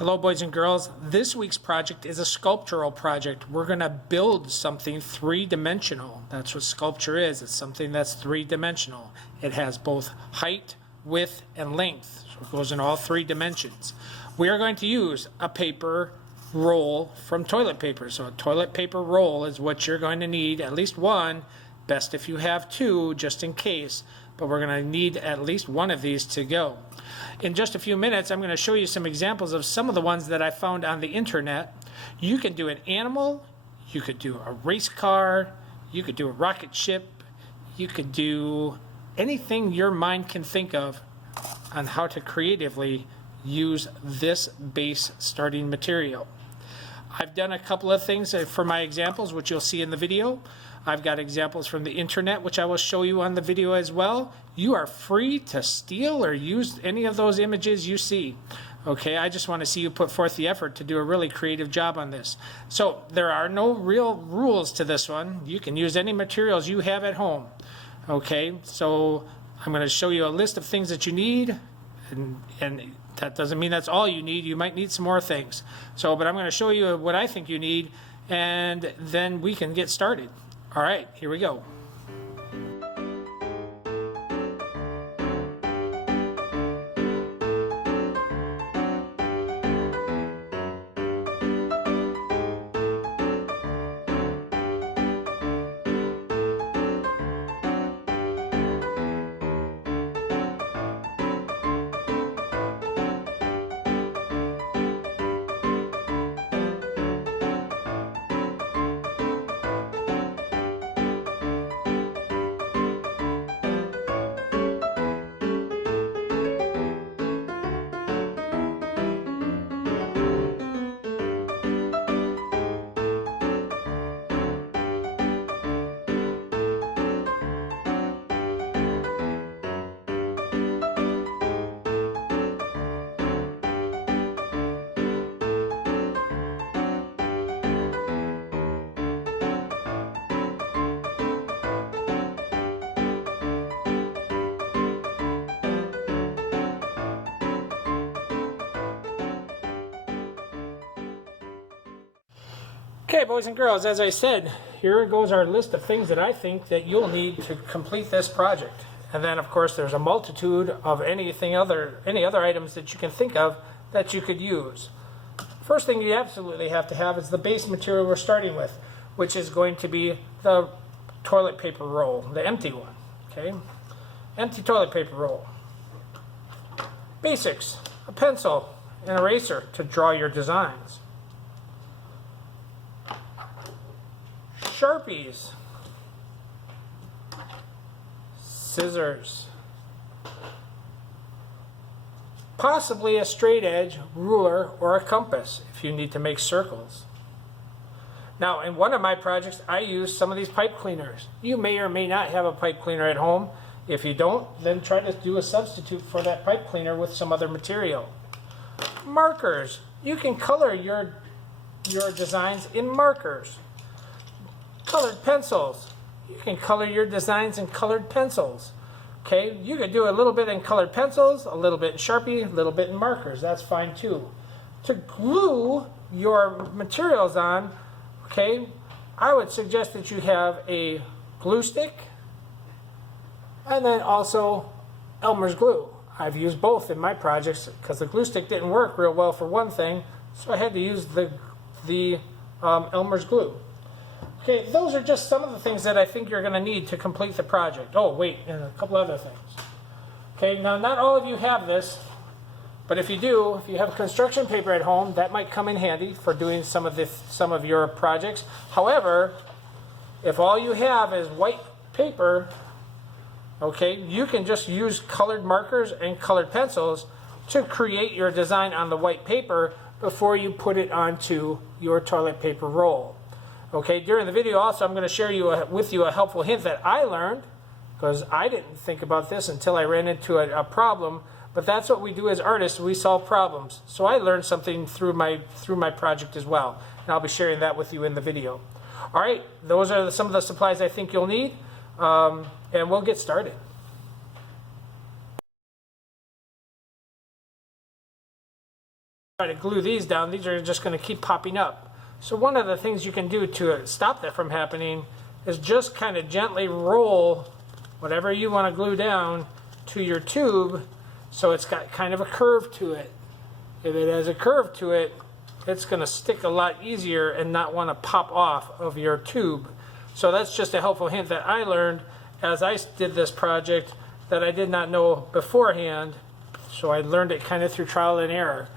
Hello boys and girls, this week's project is a sculptural project. We're going to build something three-dimensional. That's what sculpture is. It's something that's three-dimensional. It has both height, width, and length. So it goes in all three dimensions. We are going to use a paper roll from toilet paper. So a toilet paper roll is what you're going to need, at least one, best if you have two, just in case. But we're going to need at least one of these to go. In just a few minutes, I'm going to show you some examples of some of the ones that I found on the internet. You can do an animal, you could do a race car, you could do a rocket ship, you could do anything your mind can think of on how to creatively use this base starting material. I've done a couple of things for my examples, which you'll see in the video. I've got examples from the internet, which I will show you on the video as well. You are free to steal or use any of those images you see. Okay, I just want to see you put forth the effort to do a really creative job on this. So there are no real rules to this one. You can use any materials you have at home. Okay, so I'm going to show you a list of things that you need, and that doesn't mean that's all you need. You might need some more things. But I'm going to show you what I think you need, and then we can get started. All right, here we go. Okay, boys and girls, as I said, here goes our list of things that I think that you'll need to complete this project. And then, of course, there's a multitude of any other items that you can think of that you could use. First thing you absolutely have to have is the base material we're starting with, which is going to be the toilet paper roll, the empty one. Okay, empty toilet paper roll. Basics: a pencil, an eraser to draw your designs. Sharpies, scissors, possibly a straight edge, ruler, or a compass if you need to make circles. Now, in one of my projects, I used some of these pipe cleaners. You may or may not have a pipe cleaner at home. If you don't, then try to do a substitute for that pipe cleaner with some other material. Markers. You can color your designs in markers. Colored pencils. You can color your designs in colored pencils. Okay, you could do a little bit in colored pencils, a little bit in Sharpie, a little bit in markers. That's fine too. To glue your materials on, okay, I would suggest that you have a glue stick and then also Elmer's glue. I've used both in my projects because the glue stick didn't work real well for one thing, so I had to use the Elmer's glue. Okay, those are just some of the things that I think you're going to need to complete the project. Oh, wait, and a couple other things. Okay, now not all of you have this, but if you do, if you have construction paper at home, that might come in handy for doing some of your projects. However, if all you have is white paper, okay, you can just use colored markers and colored pencils to create your design on the white paper before you put it onto your toilet paper roll. Okay, during the video also I'm going to share with you a helpful hint that I learned, because I didn't think about this until I ran into a problem, but that's what we do as artists, we solve problems. So I learned something through my project as well, and I'll be sharing that with you in the video. All right, those are some of the supplies I think you'll need, and we'll get started. try to glue these down, these are just going to keep popping up. So one of the things you can do to stop that from happening is just kind of gently roll whatever you want to glue down to your tube so it's got kind of a curve to it. If it has a curve to it, it's going to stick a lot easier and not want to pop off of your tube. So that's just a helpful hint that I learned as I did this project that I did not know beforehand. So I learned it kind of through trial and error.